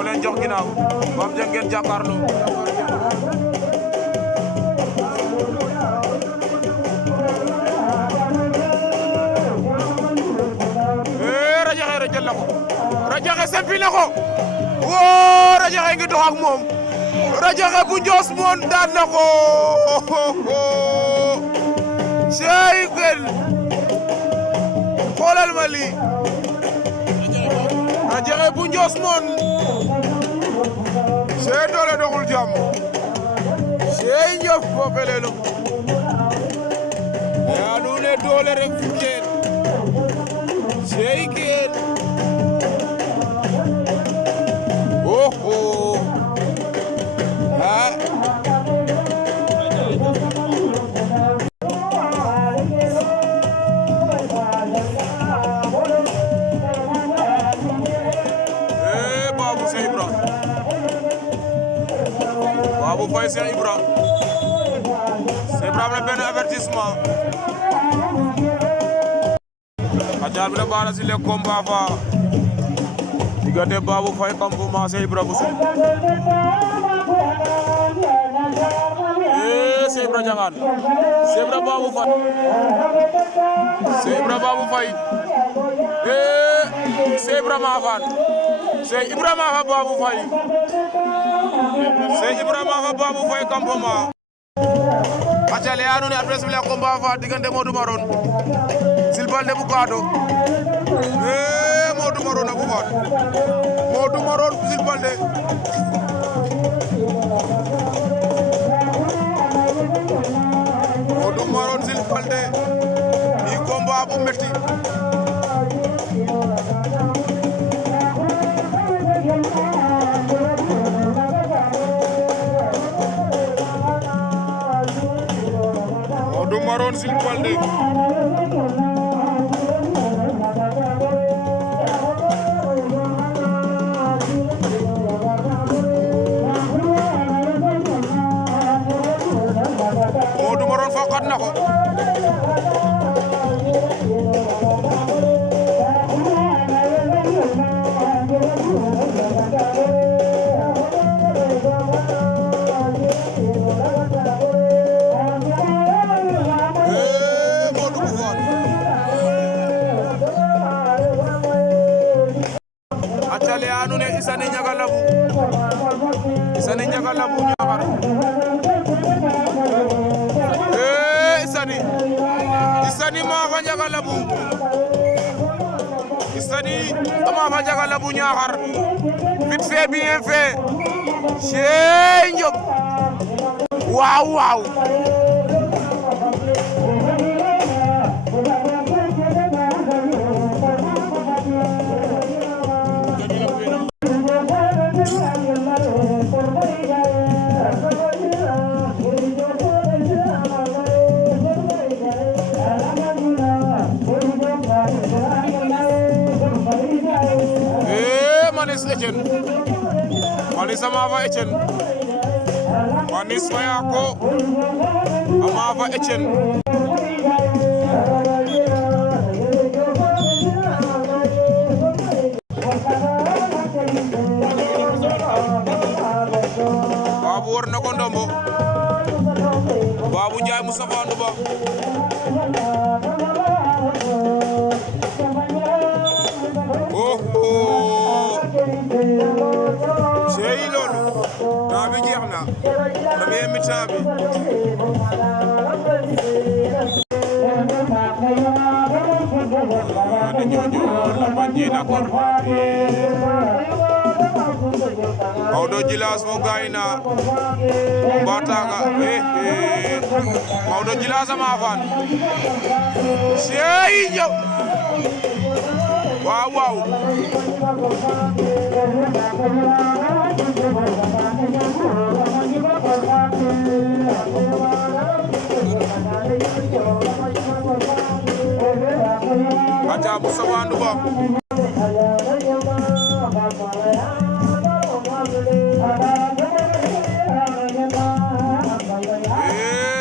moo leen jox ginnaaw Pape Dieng ngeen jàkkaarloo Radiakhé jël na ko Radiakhé sempi na ko woo Radiakhé ngi dox ak moom Radiakhé bu Ndios moon daan na ko cey gel xoolal ma lii Radiakhé bu Ndios moon cey doole doxul jàmm cey ñëf fo felelu yaa nu ne doole rek fu keen cey keen oh ha Babou Cheikh Ibra Babou Faye Cheikh Ibra Cheikh Ibra am na benn avertissement ajaar bi la baana si le combat fa diggante Babou Faye campement Cheikh Ibra bu Cheikh Ibra jangan Cheikh Ibra Babou Faye Cheikh Ibra Babou Faye Cheikh Ibra Mafan Cheikh Ibra Mafa Babou Faye Cheikh Ibra Mafa Babou Faye campement acale anu ne adresse bi la combat fa diggante Modou Maron Silbalde bu Gado Modou Maron a bu faat Modou Maron Silbalde Modou Maron Silbalde i combat bu metti Modou Maron Silbalde Modou Maron faqat na ko acale anu ne Isani Ndiaga Labou Niakhar Isani Mafa Ndiaga Labou Isani Mafa Ndiaga Labou Niakhar vite fait bien fait Cheikh Ndiop waaw Manis Etienne Manis Amafa Etienne Manis Mayako Amafa Etienne Babou war na ko ndombo Babou Ndiaye Moustapha Ndouba cey loolu temps bi jeex na premier mi-temps bi dañoo joor la banjina kor Maodo Djilass fo gayna mbataga Maodo Djilass ama fan cey Ndiop waaw aja Moustapha Ndouba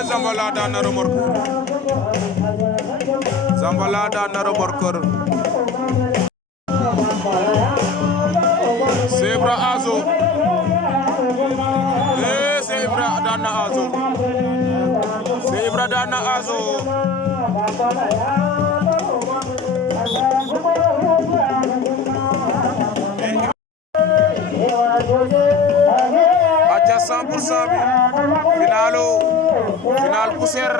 Zambala daan na remorqueur Zambala daan na remorqueur Ibra Azo Cheikh Ibra daan na Azo Cheikh Ibra daan na Azo aca 100% bi final poussière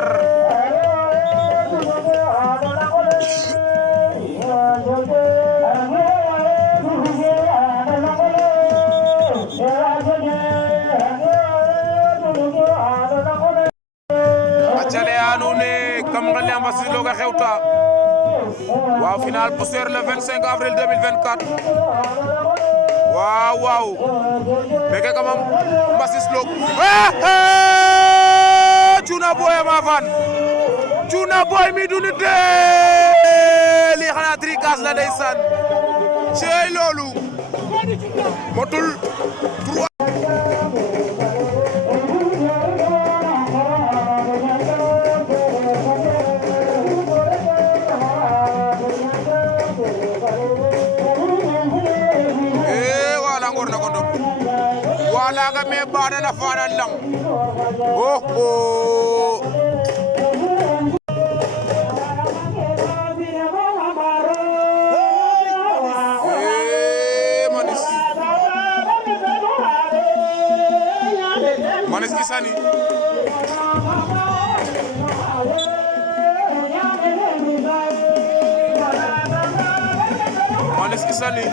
aca leyanu ne kam ngel Mbassis loga xewta waaw final poussière le 25 avril 2024 waaw beke kamam Mbassis log Cuna Boy ma fan Cuna Boy mi du nit li xana tricas la ndeysaan cey loolu motul 3 wala ga me bana na fana lang Manis Isani Manis Isani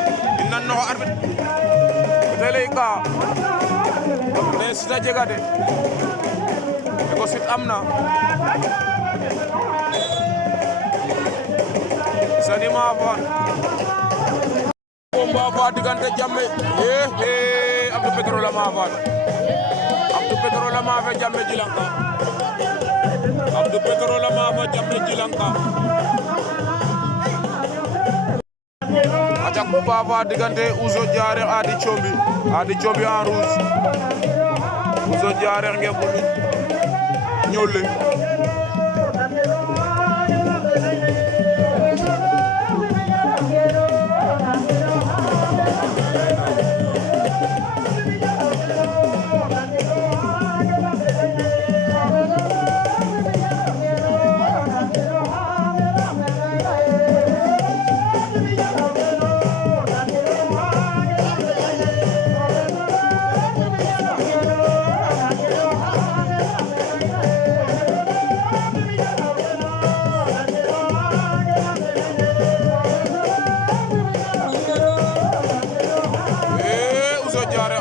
inna no arbitre Teleka ne sita jega de ko sit amna Sani ma fa bomba fa digante jamme Abdou Petrol ma fa Abdou Petrol ma fa jamme jilanka Abdou Petrol ma fa jamme jilanka aca kumba fa digante Ouzo Diaré Adi Chombi en rouge Ouzo Diaré nge bulu ñolle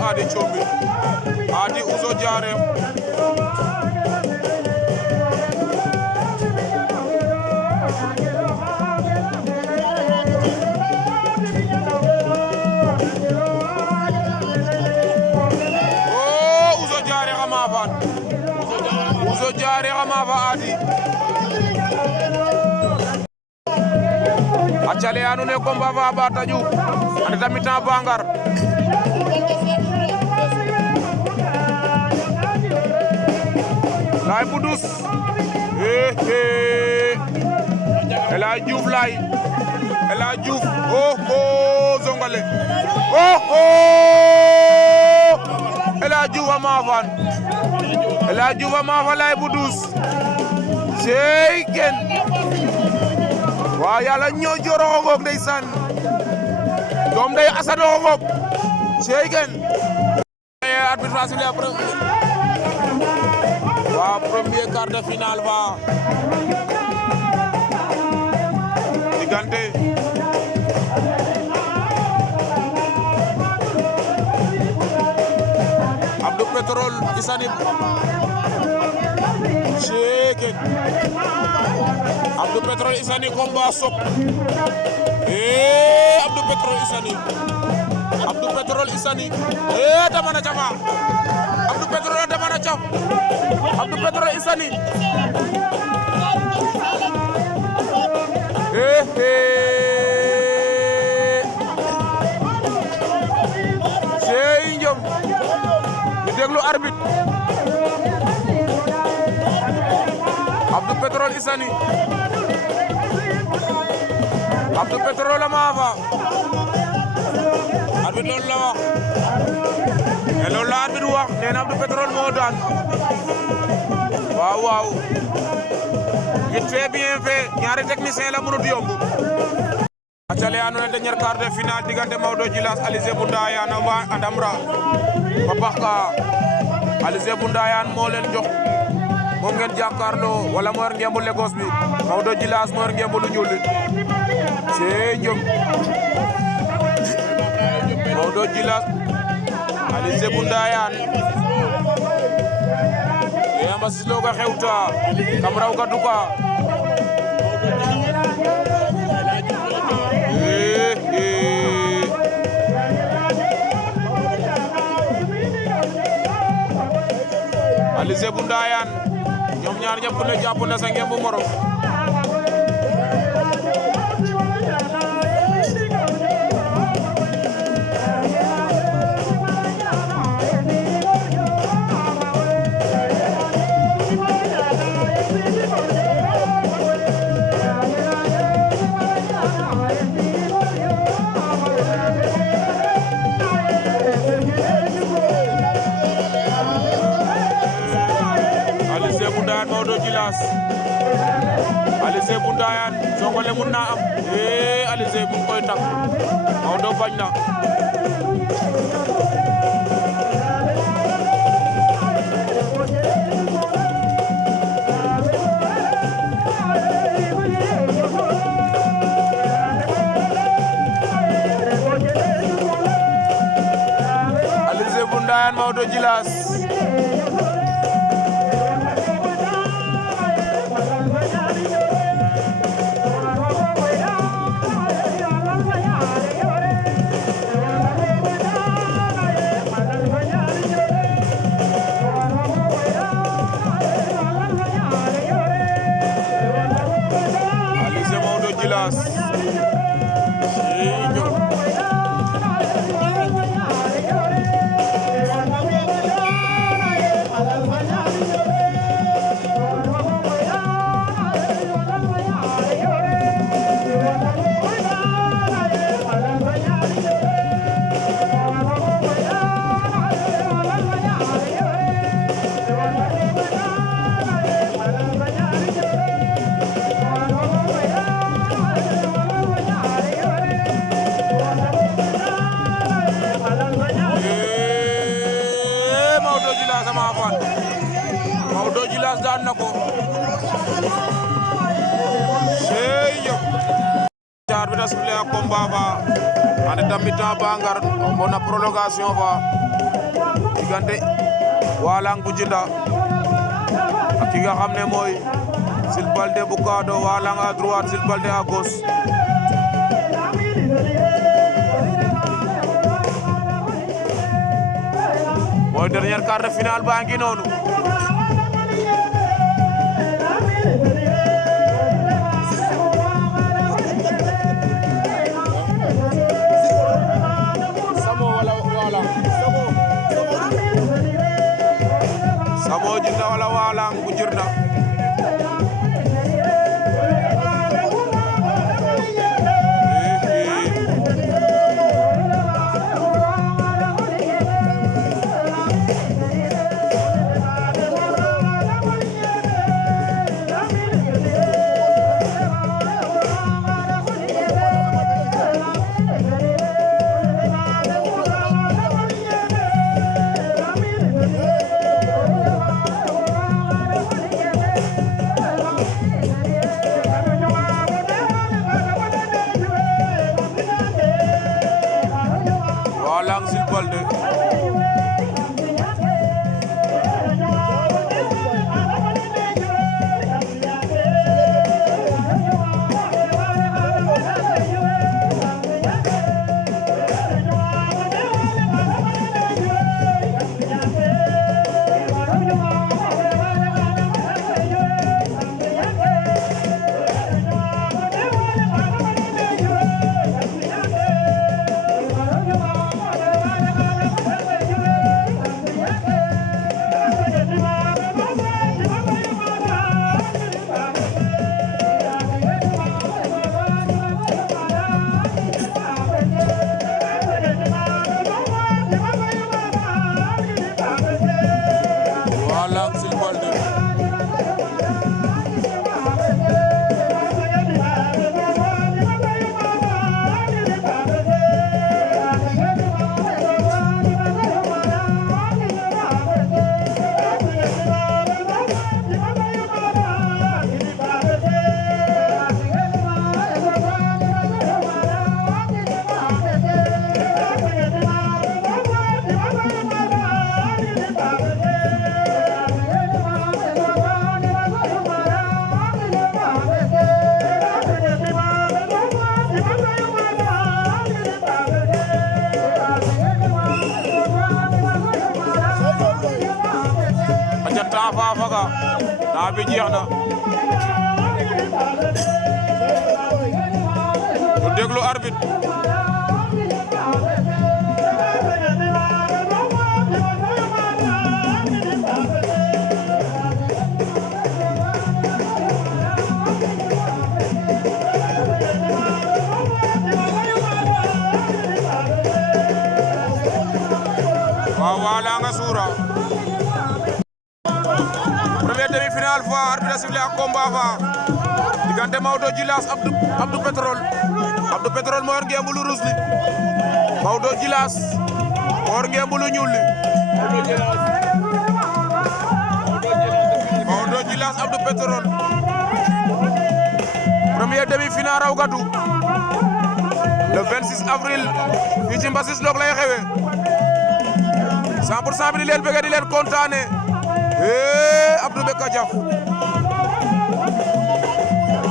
Adi Chombi Adi Ouzo Diaré Ouzo Diaré xama fan Ouzo Diaré xama fa Adi aca leyanu ne combat fa Bata Diouf ande tamit Bangar Laye Budus El Hadj Diouf Laye El Hadj Diouf Zongale El Hadj Diouf a maafan El Hadj Diouf a maafa Laye Budus sey ken waa Yàlla ñoo joroxo ngoog ndeysaan doom day asano ngoog sey ken arbitrage le après waa premier quart de finale va digante Abdou Petrol Isani Cheken Abdou Petrol Isani combat sok Abdou Petrol Isani Abdou Petrol Isani damana cafa Abdou Petrol damana caf Abdou Petrol Isani sey njom ñu déglu arbitre Abdou Petrol Isani Abdou Petrol la maafa arbitre loolu la wax nee na Abdou Pétrole moo daan waaw waaw vite fait bien fait ñaari technicien la mënut yomb acale andoona yee dernier quart de finale diggante Maodo Djilass Alizé bu Ndayane a Ndamra Papax ka Alizé bu Ndayane moo leen jox moom ngeen jàkkaarloo wala moo yor ngembu Lagos bi Maodo Djilass moo yor ngembu lu ñuul li cee jom Maodo Djilass Alizé bu Ndayane yamba sislo ga xewta kam raw ga duka Alizé bu Ndayane ñoom ñaar ñëpp ne jàpp na sa ngembu morom Maodo Djilass Alizé bu Ndayane Sokone mun na am Alizé bu koy tak Maodo bañ na Alizé bu Ndayane Maodo Djilass Djilass Maodo Djilass daan na ko seyo car bi da sufle a combat fa ande mi-temps ba ngar bona prolongation fa diggante Walang bu Djinda ak ki nga xam ne mooy Jules Baldé bu Kaado Walang à droite Jules Baldé à gauche mooy dernier quart de finale baa ngi noonu Samo Djinda wala Walang bu Djinda Walang Jules Baldé faga temps bi jeex na ñu déglu arbitre wala nga suura premier demi-finale fa arbitre sifflé ak combat fa diggante Maodo Djilass Abdou Pétrole moo yor ngembu lu rouge li Maodo Djilass moo yor ngembu lu ñuul li Maodo Djilass Abdou Pétrole premier demi-finale raw gadu le 26 avril fii ci Mbassis Lok lay xewe 100% bi di leen bëgg di leen kontaane Abdou Beka Diaf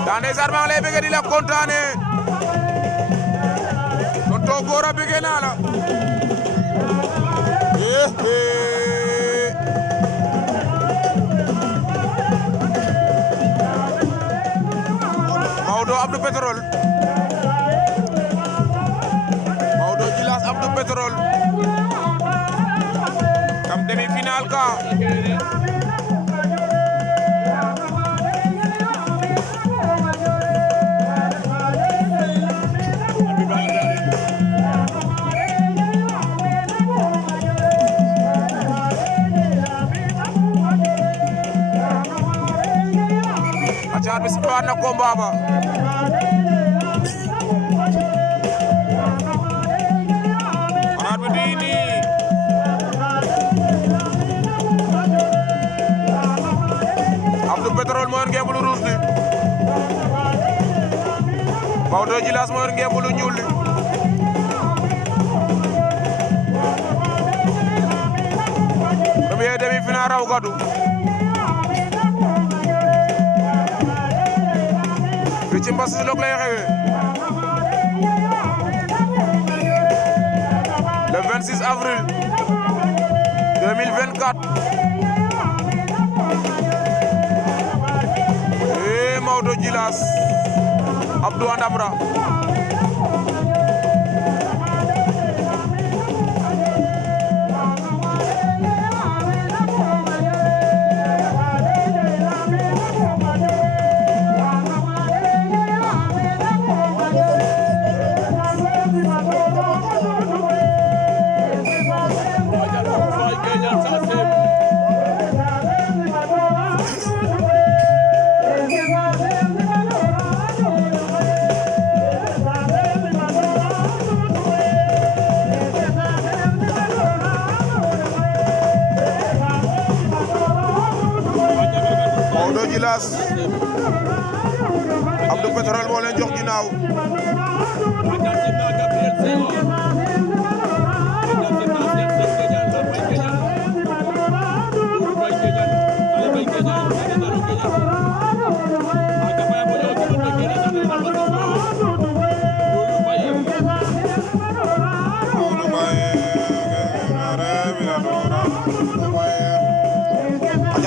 daa ndeysaan maa ngi lay bëgg di la kontaane tonto Gora bëgg naa la Maodo Abdou Pétrole Maodo Djilass Abdou Pétrole kam demi-finale ka acar bi sipaat na combat ba anaat bi diini Abdou Pétrole moo yor ngembu lu rouge li Maodo Djilass moo yor ngembu lu ñuul li premier demi-finale raw gadu fii ci Mbassis Lok lay xewee le 26 avril 2024 Maodo Djilass Abdou Andamra Maodo Djilass Abdou Pétrole moo leen jox ginnaaw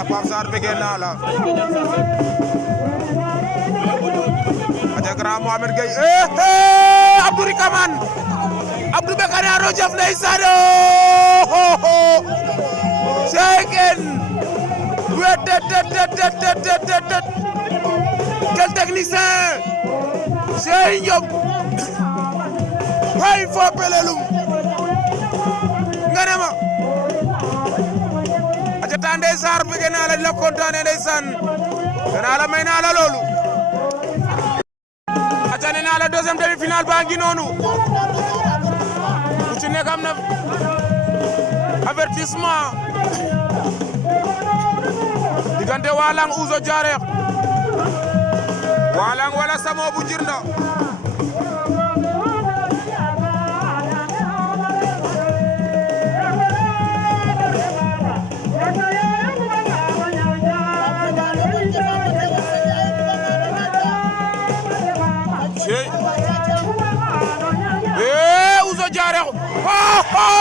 Pape Sarr bëgg naa la aja grand Mohamed Gueye Abdou Rikaman Abdou Beka Naro jaf ndeysaan Seken quel technicien Sey Ndiop hay fo pelelum nga ne ma Tande Sarr bëgg naa la di la kontaane ndeysaan danaa la may naa la loolu aca ne naa la deuxième demi-finale baa ngi noonu ku ci nekk am na avertissement diggante Walang Ouzo Diarekh Walang wala Samo bu Jirnda Ouzo Diarekh ho ho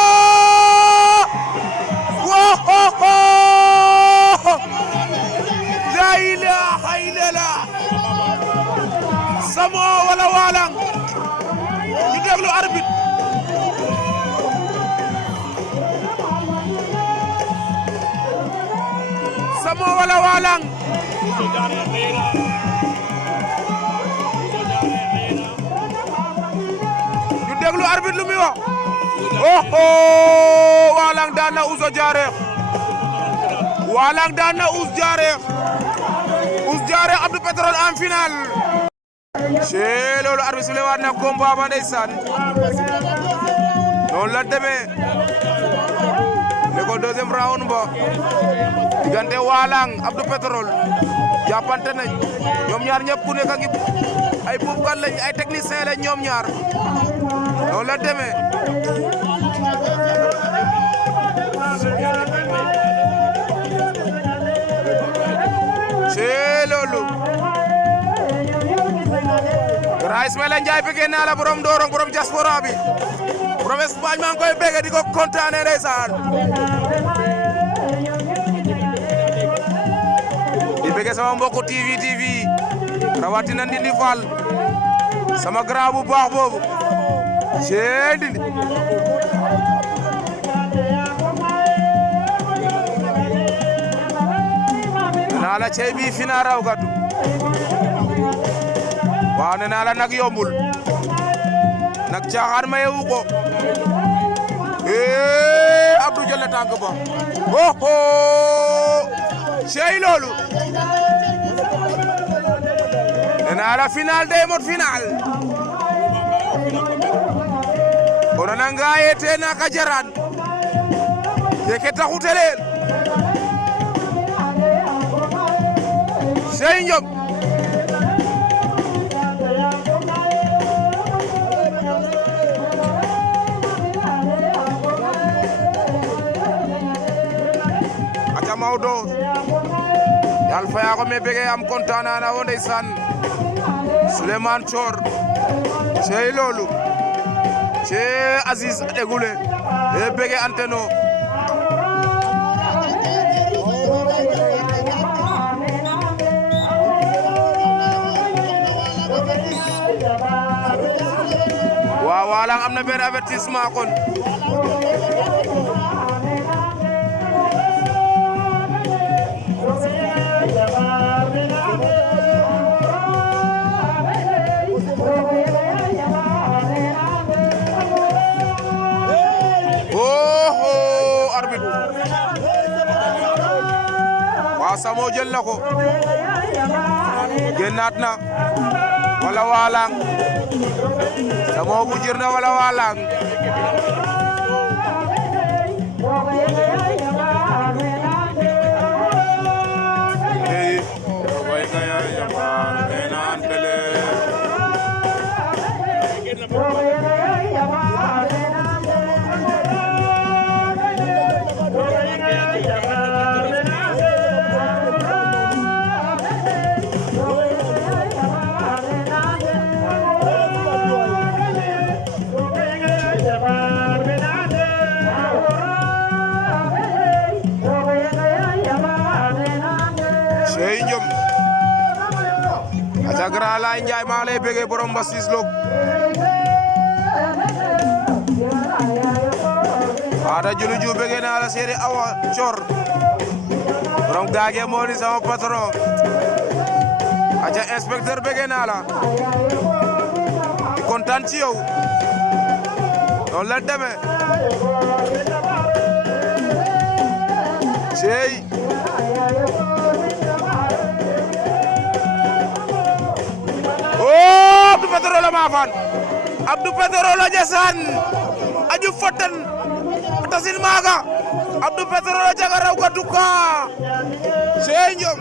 Samo wala Walang ñu déglu arbitre lu muy wax Walang daan na Ouzo Diarekh Walang daan na Ouzo Diarekh Abdou Pétrole en finale c'est loolu arbitre le waat na combat ba ndeysaan noonu la demee ne ko deuxième round ba diggante Walang Abdou Pétrole jàppante nañ ñoom ñaar ñëpp ku nekk ngi ay buubkat lañ ay technicien lañ ñoom ñaar noonu la demee c'est loolu Grand Ismaïla Ndiaye bëgg naa la borom Ndorong borom diaspora bi borom Espagne maa ngi koy bëgg di ko kontaane ndeysaan di bëgg sama mbokku TV rawatina Ndindi Fall sama grand bu baax boobu cee Ndindi naa la cey bi fina raw gadu waaw nee naa la nag yombul nag caaxaan mayewu ko Abdou jël na tànk ba cey loolu nee naa la final day mot final o nana ngaye te na ka jaran keke taxuteleel cey njom Maodo yal faya ko me bege am kontaan na wo ndeysaan Souleymane Thior cey loolu cey Aziz Degule e bege anteno waaw Walang am na benn avertissement kon arbitre waaw Samo jël na ko génnaat na wala Walang Samo bu jir na wala Walang Sey Njom aca Grand Laye Ndiaye maa lay bëgg borom Mbassis Log Ada Julu Ju bëgg naa la Seri Awa Thior borom gaage moo di sama patron aca inspecteur bëgg naa la di kontaan ci yow noonu la demee Sey Abdou Pétrole maafan Abdou Pétrole jasan aju foten tasil maga Abdou Pétrole jaga raw ka tuka Sey Njom